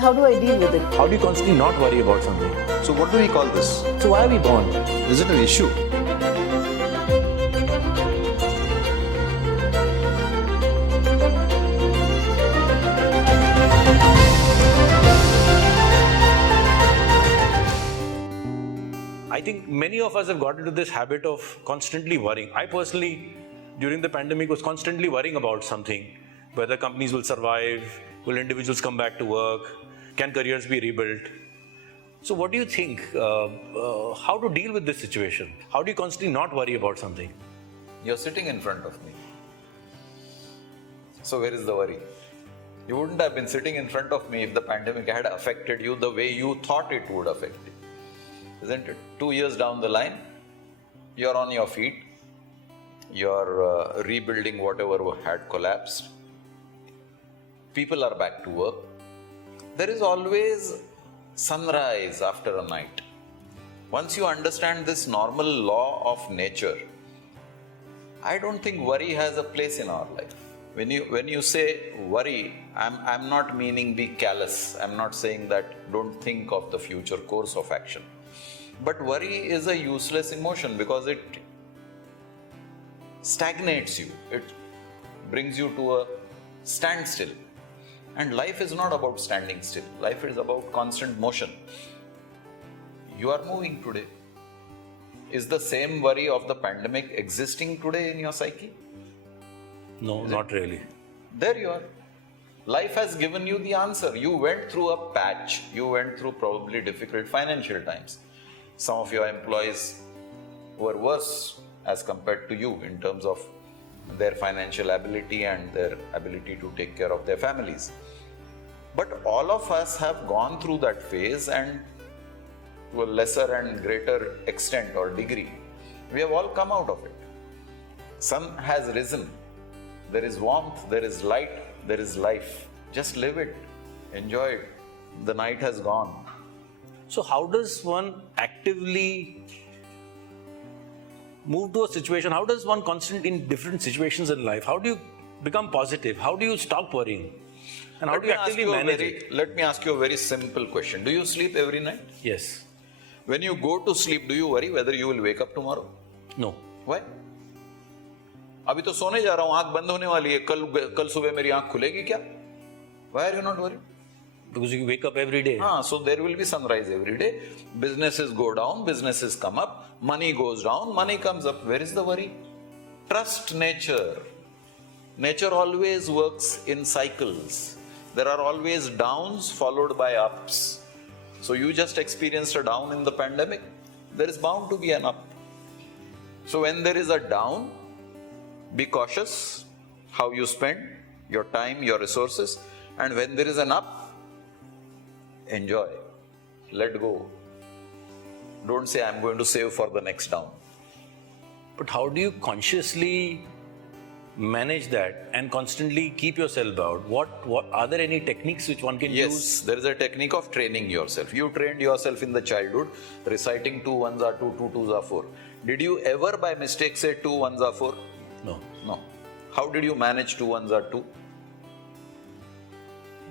How do I deal with it? How do you constantly not worry about something? So what do we call this? So why are we born? Is it an issue? I think many of us have got into this habit of constantly worrying. I personally, during the pandemic, was constantly worrying about something. Whether companies will survive, will individuals come back to work, can careers be rebuilt? So what do you think? How to deal with this situation? How do you constantly not worry about something? You're sitting in front of me. So where is the worry? You wouldn't have been sitting in front of me if the pandemic had affected you the way you thought it would affect you. Isn't it? 2 years down the line, you're on your feet, you're rebuilding whatever had collapsed. People are back to work. There is always sunrise after a night. Once you understand this normal law of nature, I don't think worry has a place in our life. When you say worry, I'm not meaning be callous. I'm not saying that don't think of the future course of action. But worry is a useless emotion because it stagnates you. It brings you to a standstill. And life is not about standing still. Life is about constant motion. You are moving today. Is the same worry of the pandemic existing today in your psyche? No, not really. There you are. Life has given you the answer. You went through a patch. You went through probably difficult financial times. Some of your employees were worse as compared to you in terms of their financial ability and their ability to take care of their families. But all of us have gone through that phase, and to a lesser and greater extent or degree, we have all come out of it. Sun has risen. There is warmth, there is light, there is life. Just live it, enjoy it. The night has gone. So how does one actively move to a situation? How does one constantly in different situations in life? How do you become positive? How do you stop worrying? And how do you actively manage it? Let me ask you a very simple question. Do you sleep every night? Yes. When you go to sleep, do you worry whether you will wake up tomorrow? No. Why? अभी तो सोने जा रहा हूँ, आंख बंद होने वाली है, कल सुबह मेरी आंख खुलेगी क्या? Why are you not worried? Because you wake up every day. So there will be sunrise every day. Businesses go down, businesses come up, money goes down, money comes up. Where is the worry? Trust nature. Nature always works in cycles. There are always downs followed by ups. So you just experienced a down in the pandemic. There is bound to be an up. So when there is a down, be cautious how you spend your time, your resources. And when there is an up, enjoy. Let go. Don't say, I'm going to save for the next down. But how do you consciously manage that and constantly keep yourself out? What are there any techniques which one can use? Yes, there is a technique of training yourself. You trained yourself in the childhood, reciting 2 1s are 2, 2 2s are 4. Did you ever by mistake say 2 1s are 4? No. No. How did you manage 2 1s are 2?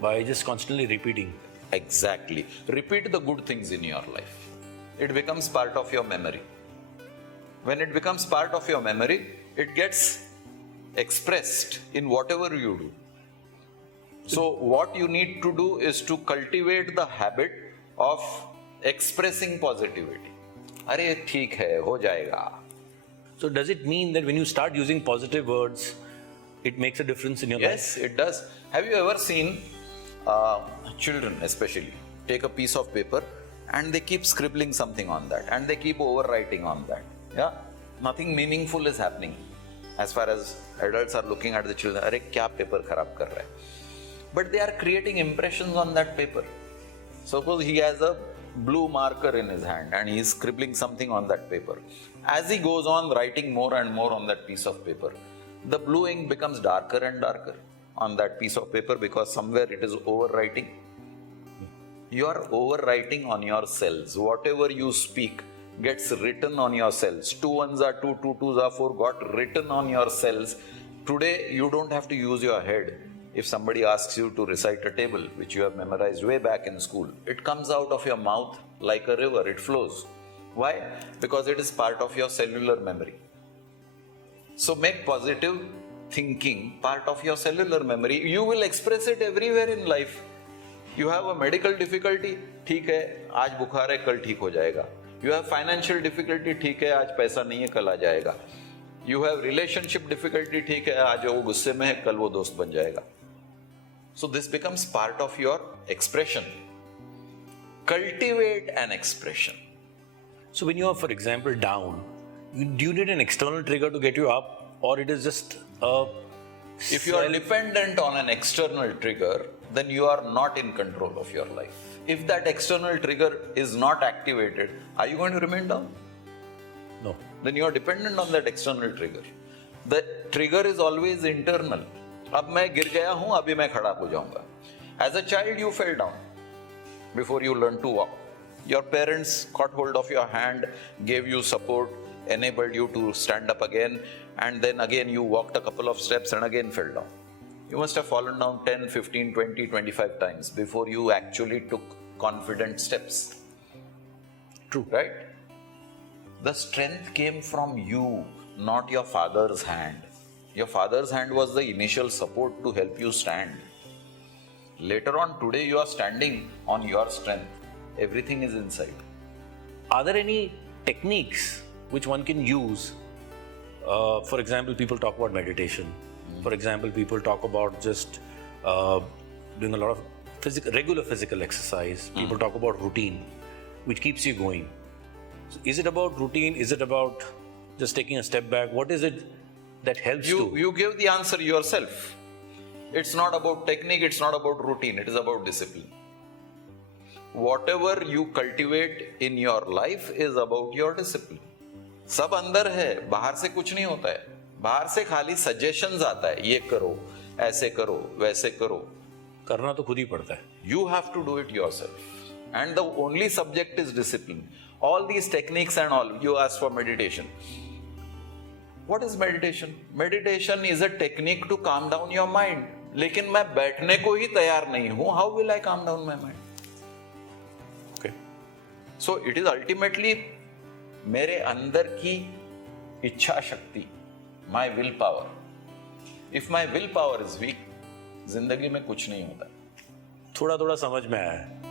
By just constantly repeating. Exactly. Repeat the good things in your life. It becomes part of your memory. When it becomes part of your memory, it gets expressed in whatever you do. So what you need to do is to cultivate the habit of expressing positivity. अरे ठीक है, हो जाएगा. So does it mean that when you start using positive words, it makes a difference in your life? Yes, it does. Have you ever seen children especially take a piece of paper and they keep scribbling something on that and they keep overwriting on that? Yeah, nothing meaningful is happening as far as adults are looking at the children. अरे क्या paper खराब कर रहा है? But they are creating impressions on that paper. Suppose he has a blue marker in his hand and he is scribbling something on that paper. As he goes on writing more and more on that piece of paper, the blue ink becomes darker and darker on that piece of paper because somewhere it is overwriting. You are overwriting on your cells. Whatever you speak gets written on your cells. 2 1s are 2, 2 2s are 4 got written on your cells. Today you don't have to use your head. if somebody asks you to recite a table which you have memorized way back in school, it comes out of your mouth like a river, it flows. Why? Because it is part of your cellular memory. So make positive thinking part of your cellular memory. You will express it everywhere in life. You have a medical difficulty, ठीक है, आज बुखार है, कल ठीक हो जाएगा. You have financial difficulty, ठीक है, आज पैसा नहीं है, कल आ जाएगा. You have relationship difficulty, ठीक है, आज वो गुस्से में है, कल वो दोस्त बन जाएगा. So this becomes part of your expression. Cultivate an expression. So when you are, for example, down, do you need an external trigger to get you up, or it is just a... If you are dependent on an external trigger, then you are not in control of your life. If that external trigger is not activated, are you going to remain down? No. Then you are dependent on that external trigger. The trigger is always internal. अब मैं गिर गया हूं, अभी मैं खड़ा हो जाऊंगा. As a child, you fell down before you learned to walk. Your parents caught hold of your hand, gave you support, enabled you to stand up again, and then again you walked a couple of steps and again fell down. You must have fallen down 10, 15, 20, 25 times before you actually took confident steps. True. Right? The strength came from you, not your father's hand. Your father's hand was the initial support to help you stand. Later on, today you are standing on your strength. Everything is inside. Are there any techniques which one can use? For example, people talk about meditation. For example, people talk about just doing a lot of regular physical exercise. People talk about routine, which keeps you going. So is it about routine? Is it about just taking a step back? What is it that helps you? You give the answer yourself. It's not about technique, it's not about routine, it is about discipline. Whatever you cultivate in your life is about your discipline. सब अंदर है, बाहर से कुछ नहीं होता है. बाहर से खाली सजेशंस आता है, ये करो, ऐसे करो, वैसे करो. करना तो खुद ही पड़ता है. You have to do it yourself. And the only subject is discipline. All these techniques and all, you ask for meditation. What is meditation? Meditation is a technique to calm down your mind. लेकिन मैं बैठने को ही तैयार नहीं हूं. How will I calm down my mind? Okay. So it is ultimately मेरे अंदर की इच्छा शक्ति, my will power. If my will power is weak, जिंदगी में कुछ नहीं होता. थोड़ा थोड़ा समझ में आया है.